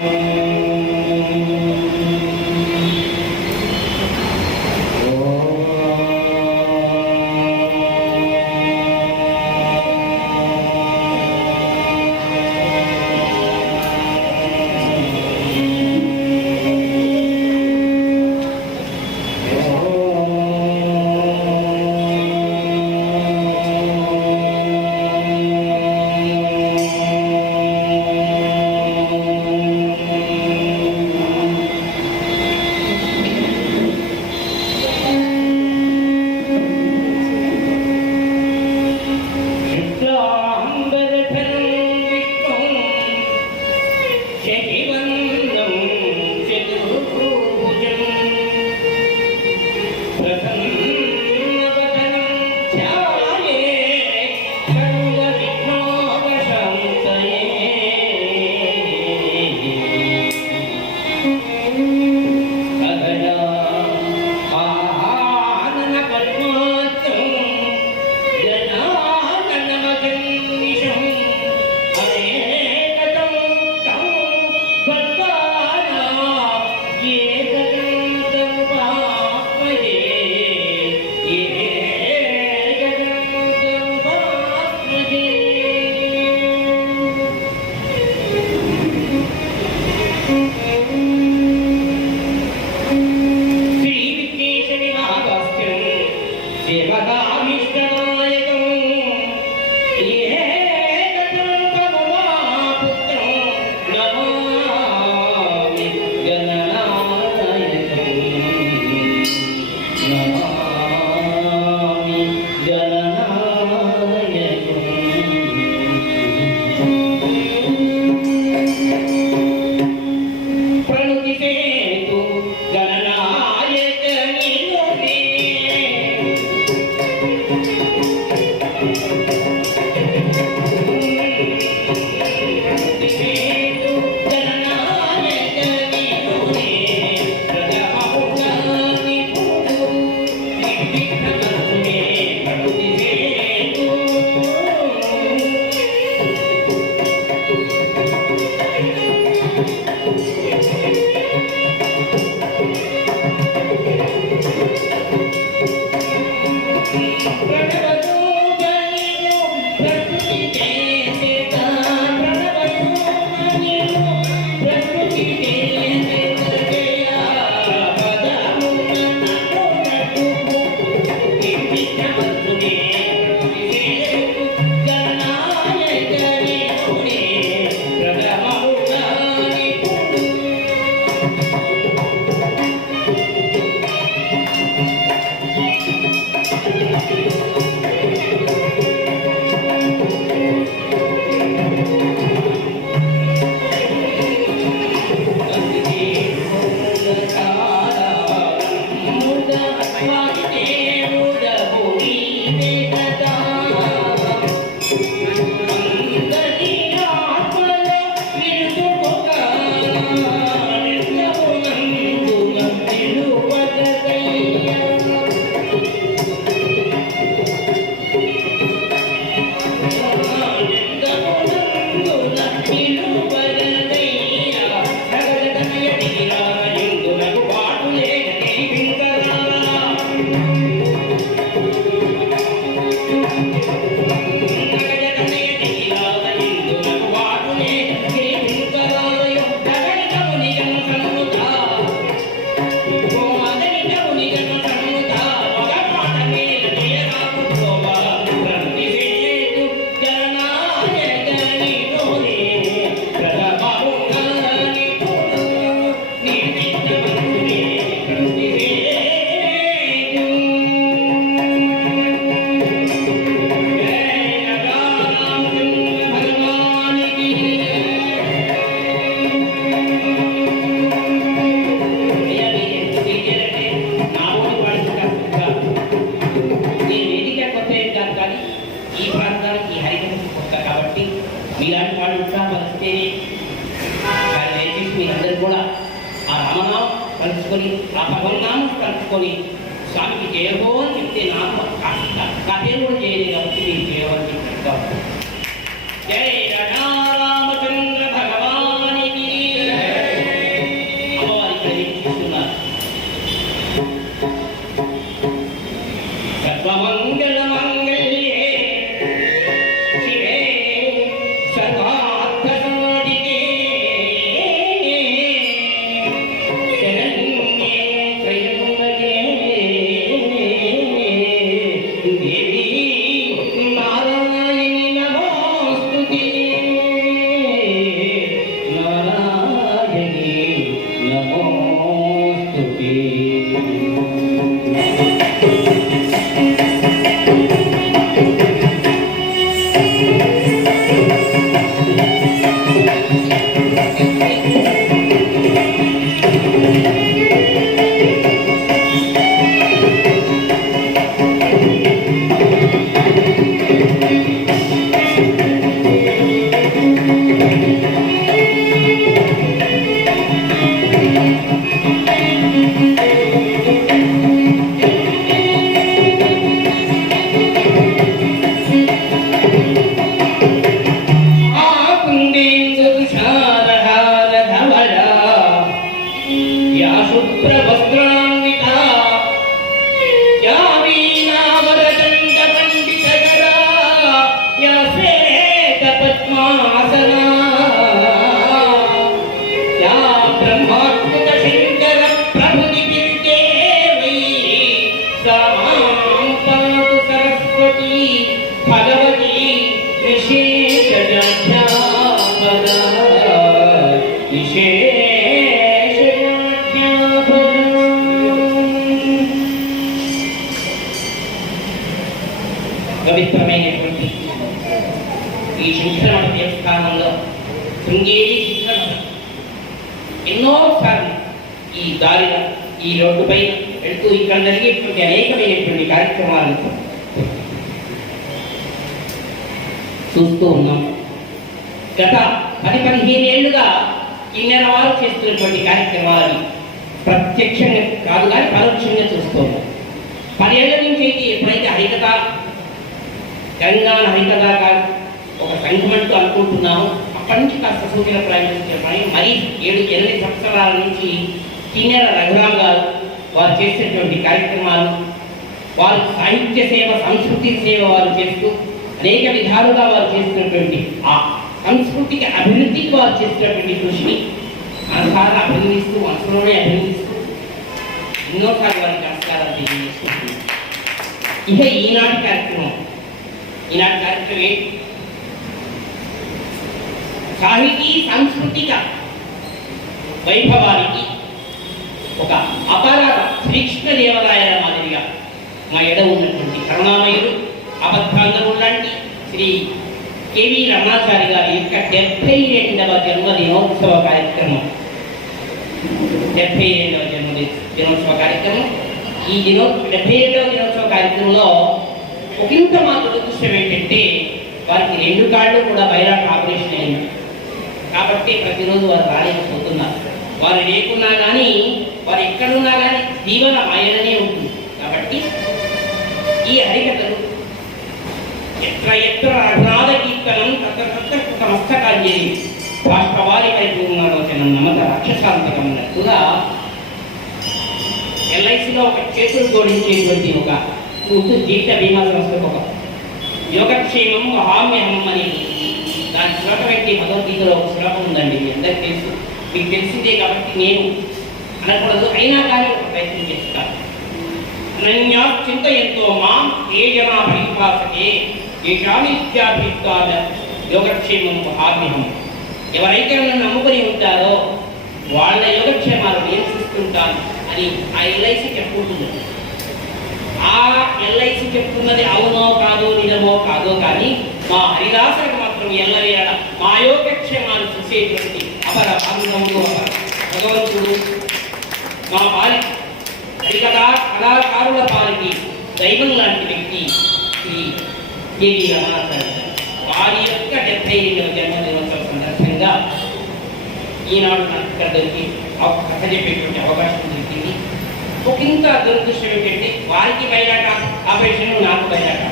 Shri Gracias. ఈ దేవస్థానంలో శృంగేరి శంకరమఠం ఎన్నోసార్లు ఈ దారిలో ఈ రోడ్డుపై వెళ్తూ ఇక్కడ జరిగేటువంటి అనేకమైనటువంటి కార్యక్రమాలను చూస్తూ ఉన్నాం. గత పది పదిహేను ఏళ్ళుగా కిన్నెర వారు చేస్తున్నటువంటి కార్యక్రమాలని ప్రత్యక్షంగా కాదు కానీ పరోక్షంగా చూస్తూ ఉన్నాం. పదేళ్ళ నుంచి ఎప్పుడైతే హరికథ తెలంగాణ హరికథ కాదు ఒక సంఘం అనుకుంటున్నాము. అప్పటి నుంచి కాస్త సూచన ప్రయాణించే మరి ఏడు ఎనిమిది సంవత్సరాల నుంచి కిన్నెర రఘురామ్ గారు వారు చేసేటువంటి కార్యక్రమాలు వారు సాహిత్య సేవ సంస్కృతి సేవ వారు చేస్తూ అనేక విధాలుగా వారు చేసినటువంటి ఆ సంస్కృతికి అభివృద్ధికి వారు చేసినటువంటి కృషిని మనసారా అభినందిస్తూ మనసులోనే అభినందిస్తూ ఎన్నోసార్లు వారికి నమస్కారాలు తెలియజేసుకుంటున్నాను ఇక ఈనాటి కార్యక్రమం. ఈనాటి కార్యక్రమం ఏంటి సాహితీ సాంస్కృతిక వైభవానికి ఒక అపార శ్రీకృష్ణదేవరాయల మాదిరిగా మా ఎడ ఉన్నటువంటి కరుణామయుడు అబద్ధాంగములు లాంటి శ్రీ కేవి రమణాచారి గారి యొక్క డెబ్బై రెండవ జన్మదినోత్సవ కార్యక్రమం. డెబ్బై రెండవ జన్మ దినోత్సవ కార్యక్రమం. ఈ దినో డెబ్బై రెండవ దినోత్సవ కార్యక్రమంలో ఒకంత మాకు దురదృష్టం ఏంటంటే వారికి రెండు కార్డులు కూడా బైరాట్ ఆపరేషన్ అయింది. కాబట్టి ప్రతిరోజు వారు రాలేకపోతున్నారు వారు లేకున్నా కానీ వారు ఎక్కడున్నా కానీ జీవన ఆయననే ఉంటుంది. కాబట్టి ఈ హరికథలు ఎత్ర ఎత్ర అనాథ కీర్తనం తత్ర తత్ర కృత మస్తకాంజలి బాష్పవాలి పరిపూర్ణాలోచన నమత రాక్షసాంతకం ఎల్ఐసిలో ఒక చేతులు జోడించేటువంటి ఒక జీవిత బీమా సంస్థకు ఒక యోగక్షేమం హామ్యహం అని దాని శ్లోకం ఏంటి? భగవద్గీతలో ఒక శ్లోకం ఉందండి. మీ అందరికి తెలుసు. మీకు తెలిసిందే కాబట్టి నేను అనకూడదు. అయినా కానీ ఒక ప్రయత్నం చేస్తాను అనన్యా చింతయంతో మాం ఏ జనా పరిపాసకే ఏషామి విద్యాభిత్వాద యోగక్షేమం ఆగ్రహం ఎవరైతే నన్ను నమ్ముకొని ఉంటారో వాళ్ళ యోగక్షేమాలు నేను చూస్తుంటాను అని ఆ ఎల్ఐసి చెప్పుకుంటుంది. ఆ ఎల్ఐసి చెప్తున్నది అవునో కాదో నిజమో కాదో కానీ మా హరిదాసులకు ఎల్లయ్యాడ ఎల్లవేళ మా యోగక్షేమాలు చూసేటువంటి అపర పాండవుడు భగవంతుడు మా పాలి హరికథా కళాకారుల పాలికి దైవం లాంటి వ్యక్తి శ్రీ కేవీ రమణాచార్య వారి యొక్క డెబ్బై రెండవ జన్మదినోత్సవం సందర్భంగా ఈనాడు నాకు ఇక్కడ దొరికి కథ చెప్పేటువంటి అవకాశం దొరికింది. ఒక ఇంత దురదృష్టం ఏంటంటే వారికి బయలాట ఆపరేషన్ నాకు బయలాట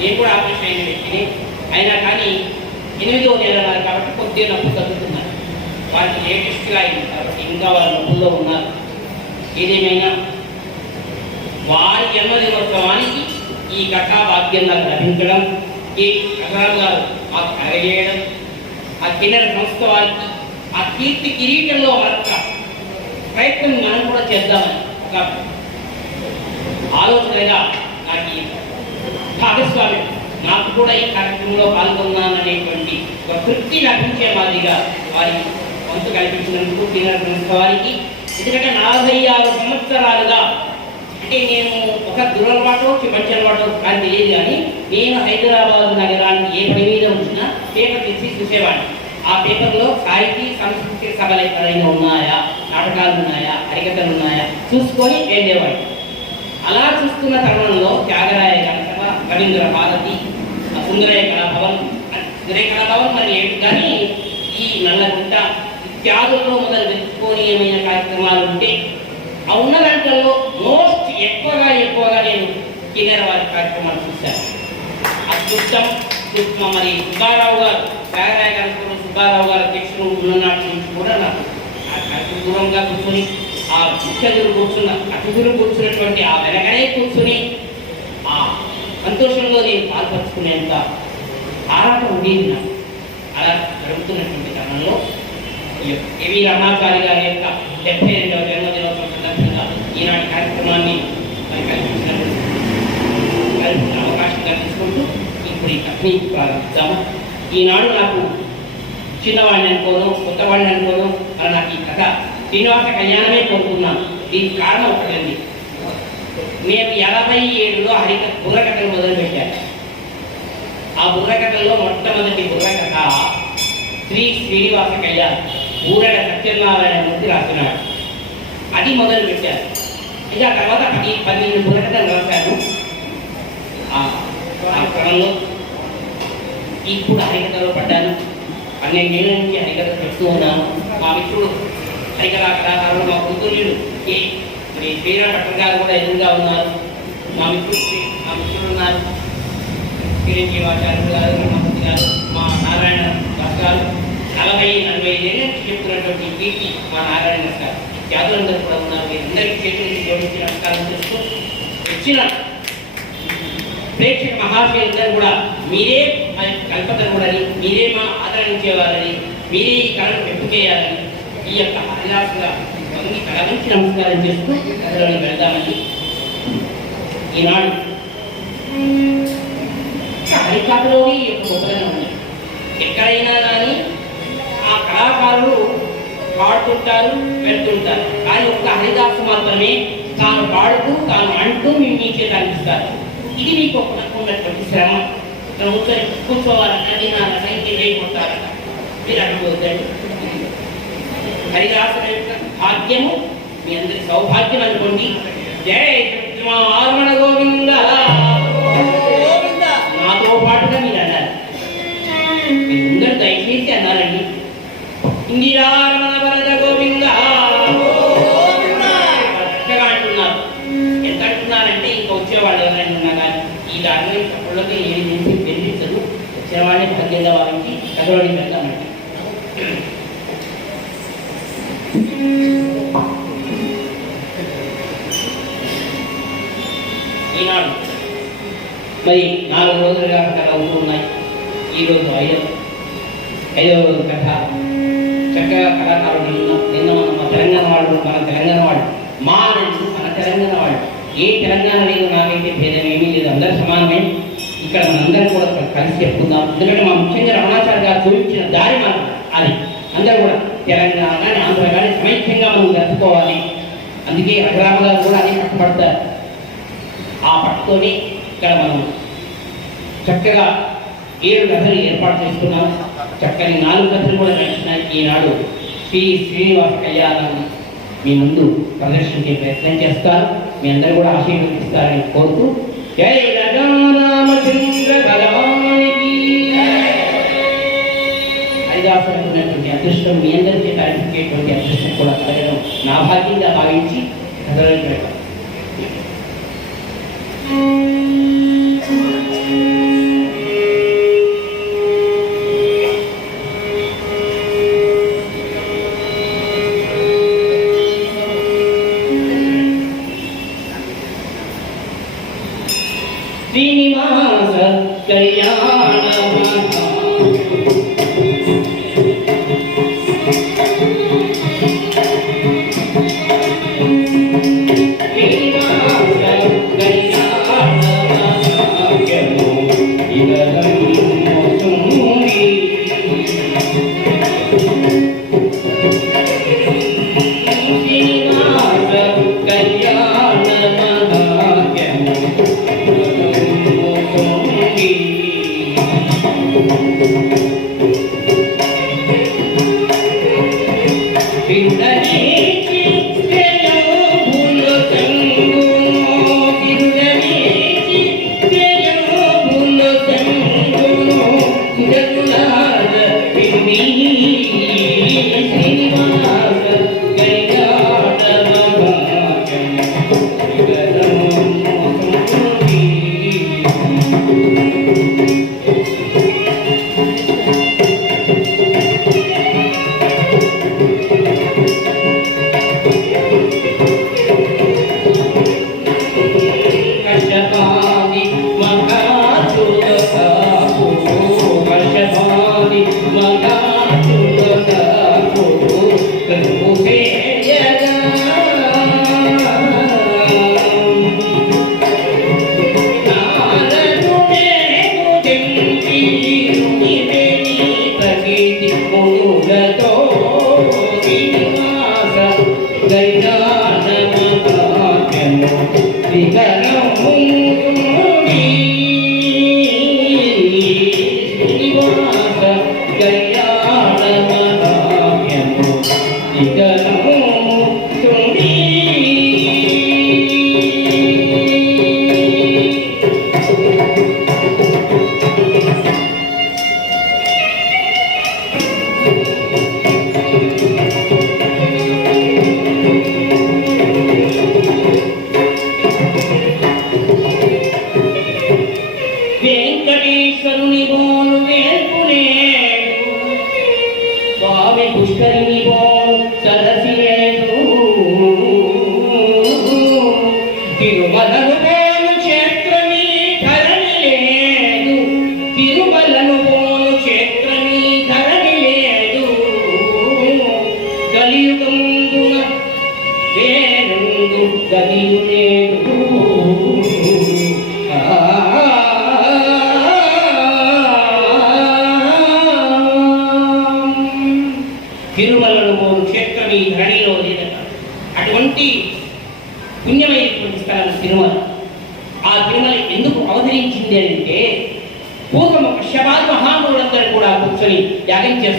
నేను కూడా ఆపరేషన్ అయిన వ్యక్తిని. అయినా కానీ ఎనిమిదో నెల కాబట్టి కొద్దిగా నొప్పి తగ్గుతున్నారు. వారికి లేటెస్ట్గా అయింది కాబట్టి ఇంకా వారు నొప్పుల్లో ఉన్నారు. ఏదేమైనా వారి జన్మదినోత్సవానికి ఈ కథా భాగ్యంగా లభించడం ఈ కథాలు గారు మాకు కలగజేయడం ఆ కిన్నెర సంస్థ వారికి ఆ కీర్తి కిరీటంలో మరొక ప్రయత్నం మనం కూడా చేద్దామని ఒక ఆలోచనగా నాకు ఈ భాగస్వామ్యం నాకు కూడా ఈ కార్యక్రమంలో పాల్గొన్నాననేటువంటి ఒక తృప్తి లభించే మాదిరిగా వారికి వంతు కల్పించినందుకు కిన్నెర వారికి. ఎందుకంటే నలభై ఆరు సంవత్సరాలుగా అంటే నేను ఒక దురలవాటు మంచి అలవాటో కానీ తెలియదు కానీ నేను హైదరాబాద్ నగరాన్ని ఏ పని మీద ఉంచినా పేపర్ తెచ్చి చూసేవాడిని. ఆ పేపర్లో సాహితీ సంస్కృతి సభలు ఎక్కడైనా ఉన్నాయా? నాటకాలు ఉన్నాయా? హరికథలు ఉన్నాయా? చూసుకొని వెళ్ళేవాడిని. అలా చూస్తున్న తరుణంలో త్యాగరాయ కళాసభ రవీంద్ర భారతి ఆ సుందరయ్య కళాభవన్ ఆ సుందరయ్య కళాభవన్ మరి ఏమిటి కానీ ఈ నల్లగుట్ట ఇత్యాదుల్లో మొదలు వెతుకోనీయమైన కార్యక్రమాలు ఉంటే ఆ ఉన్న దాంట్లో మోస్ట్ ఎక్కువగా ఎక్కువగా నేను కిన్నెర వారి కార్యక్రమాలు చూశాను. అద్భుతం సూక్ష్మ మరి సుబ్బారావు గారు త్యాగరాయ సుబ్బారావు గారు అధ్యక్షుడు ఉన్ననాటి నుంచి కూడా నాకు ఆ దూరంగా కూర్చొని ఆ ముఖ్యులు కూర్చున్న అతిథులు కూర్చున్నటువంటి ఆ వెనకనే కూర్చుని సంతోషంలో నేను పాల్పంచుకునేంత ఆరాటం ఉండేది నాకు అలా జరుగుతున్నటువంటి క్రమంలో ఏవి రమాకారి గారి యొక్క డెబ్బై రెండవ జన్మదినోత్సవం సందర్భంగా ఈనాటి కార్యక్రమాన్ని మరి కల్పించినటువంటి కల్పించిన అవకాశంగా తీసుకుంటూ ఇప్పుడు ఈ కథని ప్రారంభిస్తాము ఈనాడు నాకు చిన్నవాడిని అనుకోను కొత్తవాడిని అనుకోను అలా నాకు ఈ కథ శ్రీనివాస కళ్యాణమే కోరుకున్నాను. దీనికి కారణం ఒకటండి మేము ఎనభై ఏడులో హరిక బుర్రకథలు మొదలుపెట్టాను ఆ బుర్రకథల్లో మొట్టమొదటి బుర్రకథ శ్రీ శ్రీనివాస కళ్యాణ్ ఊరడ సత్యనారాయణ మూర్తి రాస్తున్నాడు అది మొదలు పెట్టారు ఇక తర్వాత పది పన్నెండు బుర్రకథలు రాశాను ఆ ఆ క్రమంలో ఇప్పుడు హరికథలో పడ్డాను. పన్నెండేళ్ళ నుంచి హరికథ చెప్తూ ఉన్నాను. మా మిత్రుడు హరికథ కళాకారులు మా కూతుర్యుడు ఏ శ్రీ శ్రీరామ్ డాక్టర్ గారు కూడా ఎదురుగా ఉన్నారు. మా మిత్రుడు మా మిత్రులు ఉన్నారు. చిరంజీవాచార్యులు గారు బ్రహ్మమూర్తి గారు మా నారాయణ దాస్ గారు నలభై నలభై ఐదేళ్ళ చెప్తున్నటువంటి కీర్తి మా నారాయణ గారు. జాతులందరూ కూడా ఉన్నారు. మీరందరికీ చేతులకి జోడించి నమస్కారం చేస్తూ వచ్చిన ప్రేక్షక మహాశయులందరూ కూడా మీరే మా కల్పతరుడని మీరే మా ఆదరించేవారని మీరే ఈ కళను పెట్టుకేయాలని ఈ యొక్క హరిదాసుగా వంగి కళ నమస్కారం చేస్తూ కథలోకి వెళ్దామని ఈనాడు హరికథలోని ఈ యొక్క గొప్పదనం ఉంది. ఎక్కడైనా కానీ ఆ కళాకారులు పాడుతుంటారు వెళ్తుంటారు కానీ ఒక్క హరిదాసు మాత్రమే తాను పాడుతూ తాను అంటూ మీ మీ చేత ఇది మీకు ఒక ఉన్నటువంటి శ్రమ. మనం కూర్చొని కూర్చోవాలన్నా వినాలన్నా ఇంకేం కొట్టాలన్న మీరు అనుకోవద్దండి హరిదాసు యొక్క భాగ్యము మీ అందరి సౌభాగ్యం అనుకోండి. జయ కృష్ణ గోవింద. నాతో పాటుగా మీరు అన్నారు. మీరందరూ దయచేసి అన్నారండి. ఇందిరారమణ వరద గోవింద. చక్కగా అంటున్నారు. ఎంత అంటున్నారంటే ఇంకా వచ్చేవాళ్ళు ఎవరైనా ఉన్నా కానీ ఈ దారిలో తప్పులకి ఏది చేసి బెదిరించదు వచ్చిన వాళ్ళని భాగ్యంగా వారికి కథలోని మరి నాలుగు రోజులుగా కథ అవుతూ ఉన్నాయి. ఈరోజు ఐదవ ఐదవ రోజు కథ. చక్కగా కళాకారులు నిన్న నిన్న మన తెలంగాణ వాళ్ళు మన తెలంగాణ వాళ్ళు మా నుంచి మన తెలంగాణ వాళ్ళు. ఏ తెలంగాణ లేదు నాకైతే భేదం ఏమీ లేదు అందరు సమానమే. ఇక్కడ మనందరం కూడా కలిసి చెప్పుకుందాం. ఎందుకంటే మా ముఖ్యంగా రమణాచార్య గారు చూపించిన దారి మనం అది. అందరూ కూడా తెలంగాణ కానీ ఆంధ్ర కానీ సమైక్యంగా మనం జరుపుకోవాలి. అందుకే అగ్రామ గారు కూడా అదే కష్టపడతారు. ఆ పట్టుకొని ఇక్కడ మనం చక్కగా ఏడు కథలు ఏర్పాటు చేసుకున్నాం చక్కని నాలుగు కథలు కూడా నడిచినాయి ఈనాడు శ్రీ శ్రీనివాస కళ్యాణం మీ ముందు ప్రదర్శించే ప్రయత్నం చేస్తారు. మీ అందరూ కూడా ఆశీర్వదిస్తారని కోరుతూ జై రామచంద్ర భగవానికి అదృష్టం మీ అందరికీ చేత అదృష్టం కూడా కలగడం నా భాగ్యంగా భావించి కథలోకి వెళ్తాం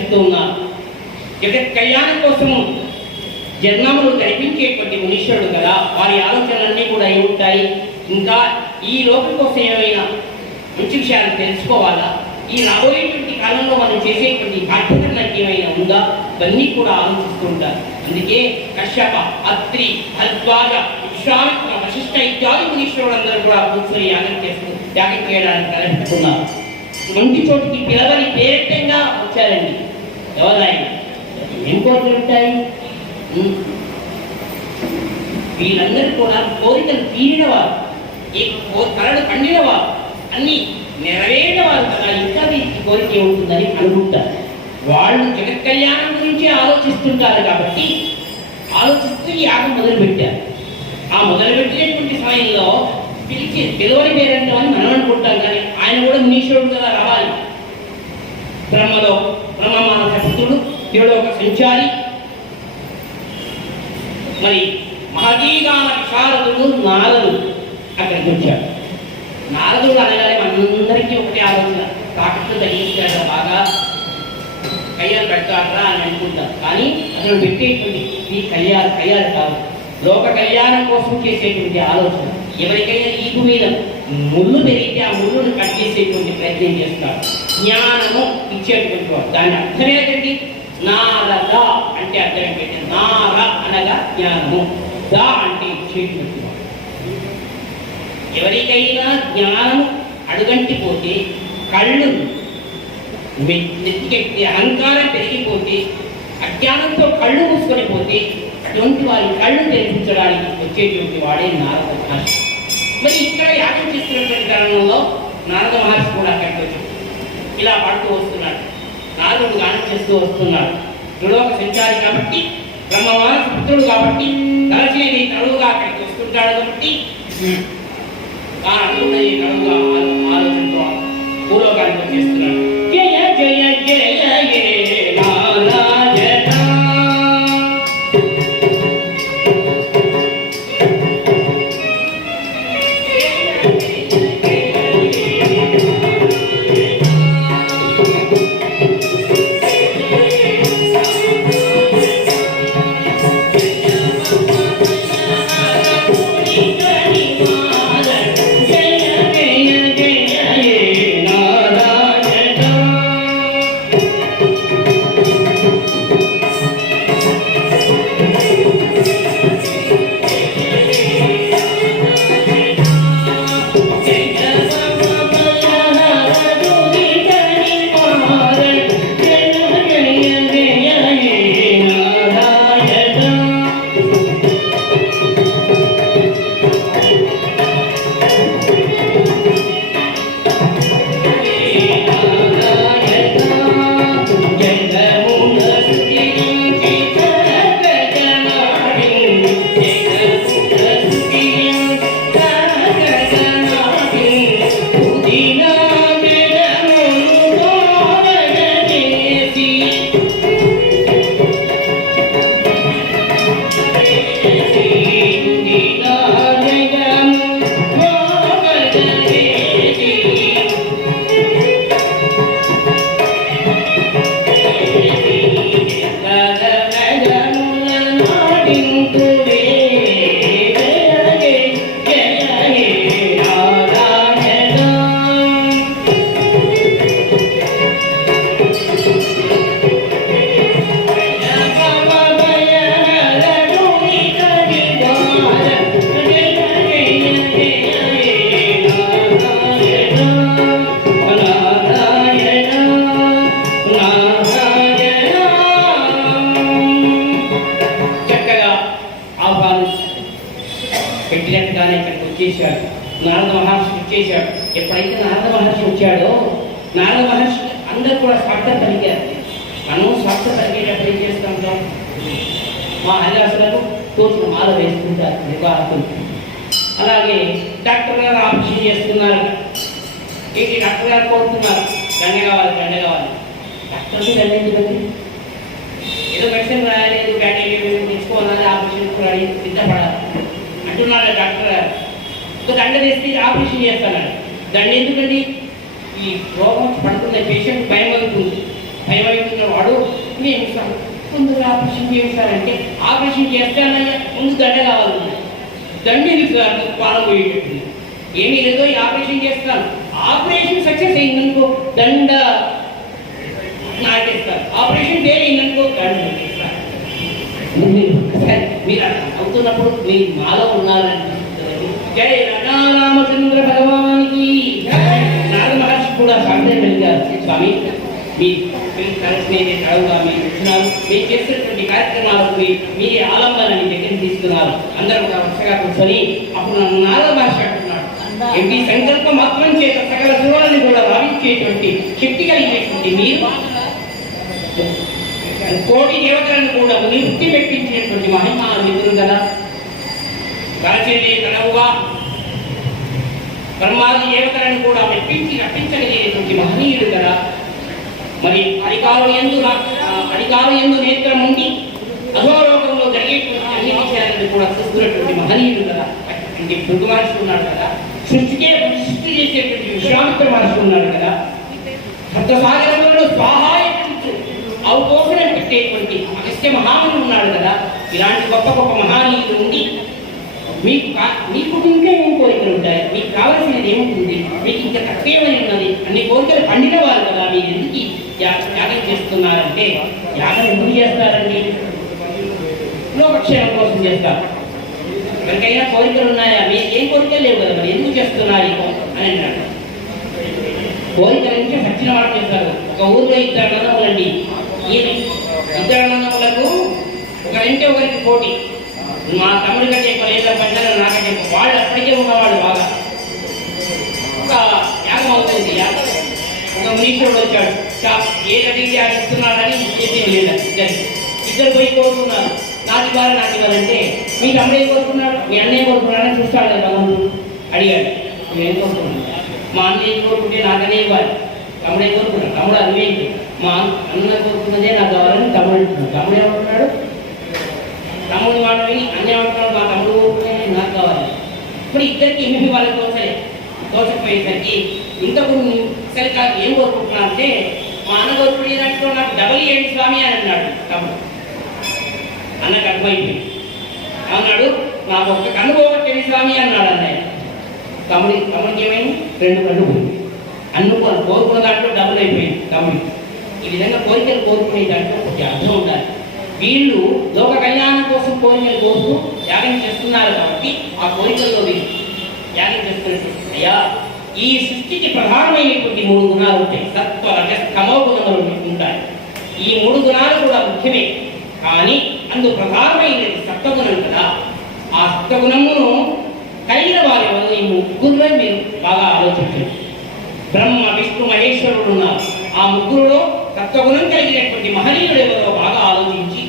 చేస్తూ ఉన్నారు. జగత్ కళ్యాణం కోసము జన్మములు కనిపించేటువంటి మనుష్యుడు కదా. వారి ఆలోచనలన్నీ కూడా అయి ఉంటాయి. ఇంకా ఈ లోకం కోసం ఏమైనా మంచి విషయాలు తెలుసుకోవాలా? ఈ రాబోయేటువంటి కాలంలో మనం చేసేటువంటి బాధ్యత ఏమైనా ఉందా? ఇవన్నీ కూడా ఆలోచిస్తూ ఉంటారు. అందుకే కశ్యప అత్రి భరద్వాజ విశ్వామిత్ర వశిష్ట ఇత్యాది మునీశ్వరులందరూ కూడా కూర్చొని యాగం చేస్తూ యాగం చేయడానికి తలపెట్టుకున్నారు. మంచి చోటికి పిలవని పేరెట్టంగా వచ్చారండి. ఎవరాయన ఏం కోరికలు ఉంటాయి వీళ్ళందరూ కూడా కోరికలు తీరినవారు. ఈ కో- కళలు పండినవారు అన్ని నెరవేరినవారు కదా. ఇంకా వీరికి కోరిక ఉంటుందని అనుకుంటారు. వాళ్ళు జగత్ కళ్యాణం గురించి ఆలోచిస్తుంటారు కాబట్టి ఆలోచిస్తూ ఈ యాగం మొదలుపెట్టారు. ఆ మొదలుపెట్టినటువంటి సమయంలో పిలిచి పిలువని పేరంటే అని మనం అనుకుంటాం. కానీ ఆయన కూడా మునీశ్వరుడు కదా రావాలి బ్రహ్మలో బ్రహ్మమాన పుత్రుడు ఒక మరి మహదీగాన విశారదుడు నారదుడు అక్కడికి వచ్చాడు. నారదుడు అనగానే మనందరికీ ఒకటి ఆలోచన. తాకట్లు తగ్గించాడు బాగా? కయ్యాలు పెడతారా అని అనుకుంటారు కానీ అసలు పెట్టేటువంటి ఈ కయ్యాలు కయ్యాలు కాదు. లోక కళ్యాణం కోసం చేసేటువంటి ఆలోచన. ఎవరికైనా ఈపు మీద ముళ్ళు పెరిగితే ఆ ముళ్ళును కట్ చేసేటువంటి ప్రయత్నం చేస్తారు జ్ఞానము ఇచ్చేటువంటి వాడు. దాని అర్థం ఏంటండి? నారద అంటే అర్థం ఏంటంటే నార అనగా జ్ఞానము. దా అంటే ఇచ్చేటువంటి ఎవరికైనా జ్ఞానం అడుగంటిపోతే కళ్ళు వె- నెత్తికెక్కి అహంకారం పెరిగిపోతే అజ్ఞానంతో కళ్ళు మూసుకొని పోతే అటువంటి వారి కళ్ళు తెరిపించడానికి వచ్చేటువంటి వాడే నారద మహర్షి. మరి ఇక్కడ యాగం చేస్తున్నటువంటి కారణంలో నారద మహర్షి కూడా అక్కడికి వచ్చాడు. ఇలా పాడుతూ వస్తున్నాడు. నారదుడు గానం చేస్తూ వస్తున్నాడు త్రిలోక సంచారి కాబట్టి బ్రహ్మవాన్ పుత్రుడు కాబట్టి తలచేది తడువుగా అక్కడికి వస్తుంటాడు కాబట్టి తాను అనుకున్నది తడువుగా ఆలో- ఆలోచనతో భూలోకానికి వచ్చేస్తున్నాడు జయ జయ జయ జయ. పెట్టినట్టుగానే ఇక్కడికి వచ్చేసాడు. నారద మహర్షి వచ్చేసాడు. ఎప్పుడైతే నారద మహర్షి వచ్చాడో నారద మహర్షి అందరు కూడా స్వార్థ కలిగారు. మనం స్వార్థ కలిగేటప్పుడు ఏం చేస్తుంటాం మా హరిదాసులకు తోచిన మాల వేసుకుంటారు నిర్వాహకులు. అలాగే డాక్టర్ గారు ఆపరేషన్ చేస్తున్నారు. ఏంటి డాక్టర్ గారు కోరుతున్నారు? దండ కావాలి దండ కావాలి. డాక్టర్కి దండ ఎందుకండి ఏదో మెడిసిన్ రాయాలి ఏదో బ్యాటరీ తెచ్చుకోవాలి ఆపరేషన్ కూడా సిద్ధపడాలి. అంటున్నాడు డాక్టర్ ఒక దండ వేస్తే ఆపరేషన్ చేస్తాడు దండ ఎందుకండి ఈ రోగం పడుతున్న పేషెంట్ భయం అవుతుంది భయం అవుతున్న వాడు మేము సార్ ముందుగా ఆపరేషన్ చేస్తారంటే ఆపరేషన్ చేస్తానని ముందు దండ కావాలి దండ పాలపోయేటట్టు ఏమీ లేదో ఈ ఆపరేషన్ చేస్తాను ఆపరేషన్ సక్సెస్ అయిందనుకో దండ నాటేస్తారు ఆపరేషన్ ఫెయిల్ అయిందనుకో దండ నాటేస్తారు మీరు ఒకసారి మీరు అలా ఉన్నప్పుడు మీరు మాలో ఉన్నారని జయ రామచంద్ర భగవానికి నారద మహర్షి కూడా సందేహం వెళ్ళారు స్వామి మీ కలిసి కలుగా మీరు వచ్చినారు మీరు చేసినటువంటి కార్యక్రమాలకు మీ- మీరే ఆలంబన మీ దగ్గర తీసుకున్నారు. అందరూ కూడా వరుసగా కూర్చొని అప్పుడు నన్ను నారద మహర్షి అంటున్నాడు. ఎంపీ సంకల్ప మాత్రం చేత సకల శివులను కూడా భావించేటువంటి శక్తి కలిగినటువంటి మీరు కోటి దేవతలను కూడా నివృత్తి పెట్టించినటువంటి మహిమా మిత్రులు కదా. కరచేతి తనవుగా బ్రహ్మాది దేవతలను కూడా మెప్పించి రప్పించగలిగేటువంటి మహనీయుడు కదా మరి అధికారులు ఎందు నా- అధికారులు ఎందు నేత్రం ఉండి అధోలోకంలో జరిగేటువంటి అన్ని విషయాలను కూడా చూస్తున్నటువంటి మహనీయుడు కదా అంటే భృగు మహర్షి ఉన్నాడు కదా. సృష్టికే సృష్టి చేసేటువంటి విశ్వామిత్ర మహర్షి ఉన్నాడు కదా. సప్తసాగరంలో స్వాహాయకుంటూ అవపోసన పెట్టేటువంటి అగస్త్య మహాముని ఉన్నాడు కదా. ఇలాంటి గొప్ప గొప్ప మహానీయులు ఉండి మీకు మీకు ఇంకా ఏం కోరికలు ఉంటాయి? మీకు కావలసినది ఏముంటుంది? మీకు ఇంకా తక్కువేమని ఉన్నది? అన్ని కోరికలు పండిన వారు కదా మీరు ఎందుకు యాగం చేస్తున్నారంటే? యాగం ఎందుకు చేస్తారండి? లోకక్షేమం కోసం చేస్తారు. ఎవరికైనా కోరికలు ఉన్నాయా? మీకు ఏం కోరికలు లేవు కదా మరి? ఎందుకు చేస్తున్నారు అని అన్నాడు కోరికల నుంచి సచ్చిన వాళ్ళు చేస్తారు. ఒక ఊరిలో ఇద్దరు అన్నదమ్ములండి. ఈయన ఇద్దరు అన్నదమ్ములకు ఇంటి ఒకరికి పోటీ మా తమ్ముడి కంటే ఎక్కువ లేదా పెద్దలు నాకంటే ఎక్కువ. వాళ్ళు అప్పటికే ఉన్నవాళ్ళు బాగా. ఒక యాగం అవుతుంది. యాగం. ఒక మునీశ్వరుడు వచ్చాడు. షా- ఏ అడిగితే అడుగుతున్నాడని ఇస్తున్నాడని చెప్పింది లేదా. ఇద్దరు ఇద్దరు పోయి కోరుకున్నారు. నాకు ఇవ్వాలి నాకు ఇవ్వాలంటే మీ తమ్ముడు ఏం కోరుకున్నాడు? మీ అన్నయ్య కోరుకున్నాడని చూస్తాడు కదా తమ్ముడు. అడిగాడు. నువ్వేం కోరుకున్నాడు మా అన్నయ్య కోరుకుంటే నాకనే ఇవ్వాలి. తమ్ముడు ఏం కోరుకున్నాడు? తమ్ముడు అదేంటి మా అన్న కోరుకున్నదే నాకు కావాలని తమ్ముడు అంటున్నాడు. తమ్ముడు ఏమంటున్నాడు తమ్ముడు మాట విని అన్న మా తమ్ముడు నాకు కావాలి. ఇప్పుడు ఇద్దరికి ఏమేమి వాళ్ళకి తోచలే తోచకపోయేసరికి ఇంతకు సరే కాదు ఏం కోరుకుంటున్నా అంటే మా అన్న కోరుకునేదాంట్లో నాకు డబల్ ఏంటి స్వామి అని అన్నాడు తమ్ముడు అన్నకు అర్థమైపోయింది అన్నాడు నాకు ఒక్క కన్ను పోగొట్టేది స్వామి అన్నాడు అన్నయ్య. తమ్ముడి తమ్ముడికి ఏమైంది? రెండు కళ్ళు పోయింది అన్నుకోని కోరుకున్న దాంట్లో డబుల్ అయిపోయింది తమ్ముడికి ఈ విధంగా కోరికలు కోరుకునే దాంట్లో కొంచెం అర్థం ఉండాలి. వీళ్ళు లోక కళ్యాణం కోరికలు కోరుతూ త్యాగం చేస్తున్నారు కాబట్టి ఆ కోరికల్లో వీళ్ళు యాగం చేస్తున్నట్టు. అయ్యా ఈ సృష్టికి ప్రధానమైనటువంటి మూడు గుణాలు ఉంటాయి. సత్వ రజస్ గుణములు ఉంటాయి. ఈ మూడు గుణాలు కూడా ముఖ్యమే. కానీ అందు ప్రధానమైనది సత్వగుణం కదా. ఆ సత్వగుణమును కలిగిన వారి వల్ల ఈ ముగ్గురులో మీరు బాగా ఆలోచించండి. బ్రహ్మ విష్ణు మహేశ్వరుడు ఉన్నారు. ఆ ముగ్గురులో సత్వగుణం కలిగినటువంటి మహనీయుడు ఎవరో బాగా ఆలోచించి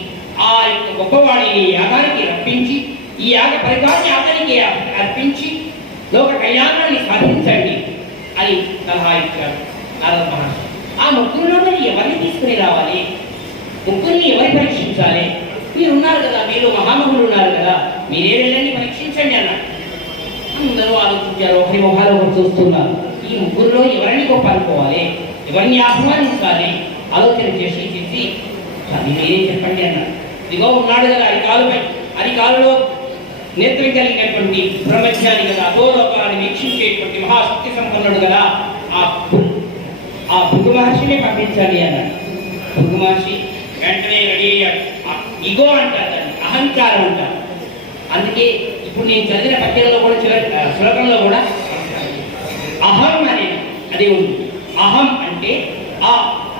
ఆ యొక్క గొప్పవాడిని ఈ యాగానికి రప్పించి ఈ యాగ ఫలితాన్ని అతనికి అర్పించి లోక కళ్యాణాన్ని సాధించండి అని సలహా ఇచ్చాడు నారద మహర్షి. ఆ ముగ్గురులో మరి ఎవరిని తీసుకుని రావాలి? ముగ్గురిని ఎవరిని పరీక్షించాలి? మీరు ఉన్నారు కదా మీరు మహామహులు ఉన్నారు కదా మీరే వెళ్ళండి పరీక్షించండి అన్నాడు అందరూ ఆలోచించారు ఒకరి మొహాలు ఒకరు చూస్తున్నారు. ఈ ముగ్గురులో ఎవరిని గొప్ప అనుకోవాలి ఎవరిని ఆహ్వానించాలి? ఆలోచన చేసి చేసి అది మీరే చెప్పండి అన్నారు. ఇదిగో ఉన్నాడు కదా అరికాలుపై అరికాలులో నేత్రం కలిగినటువంటి ప్రపంచాన్ని కదా అధోలోకాన్ని వీక్షించేటువంటి మహాశక్తి సంపన్నుడు కదా ఆ ఆ భృగు మహర్షిని పంపించాలి అన్నాడు. భృగు మహర్షి వెంటనే రెడీ అయ్యాడు. ఇగో అంటారు దాన్ని అహంకారం అంటారు. అందుకే ఇప్పుడు నేను చదివిన పద్యంలో కూడా చివరి శ్లోకంలో కూడా అహం అనే అది ఉంది. అహం అంటే ఆ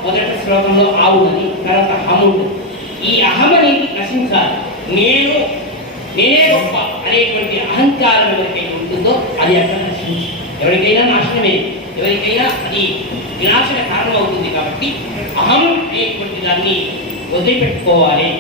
మొదటి శ్లోకంలో ఆ ఉన్నది తర్వాత హం ఉంటుంది. ఈ అహమని నశించాలి నేను నేనే గొప్ప అనేటువంటి అహంకారం ఎవరికైనా ఉంటుందో అది అక్కడ నశించి. ఎవరికైనా నాశనమే ఎవరికైనా అది వినాశన కారణం అవుతుంది కాబట్టి అహం అనేటువంటి దాన్ని వదిలిపెట్టుకోవాలి.